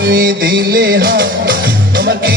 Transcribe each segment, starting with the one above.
তুমি দিলে হা আমাকে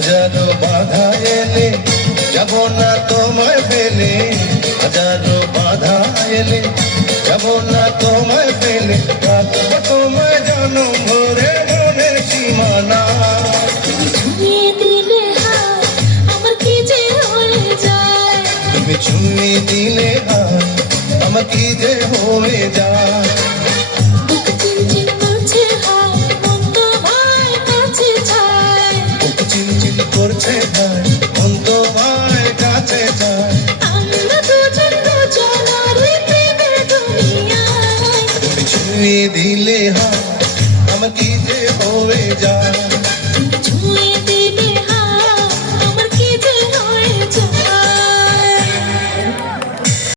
হাজারো বাধা এলে যাব না তোমায় পেলে। হাজারো বাধা এলে যাব না তোমায় ফেলে কাটব তোমায় জনম ভরে মনের সীমানা। তুমি ছুঁয়ে দিলে হাত আমার কি যে হয়ে যায়? করছে ভাই মন তোমায় কাছে যায়। ছুঁয়ে দিলে হা আমার কি যে হয়ে যায়?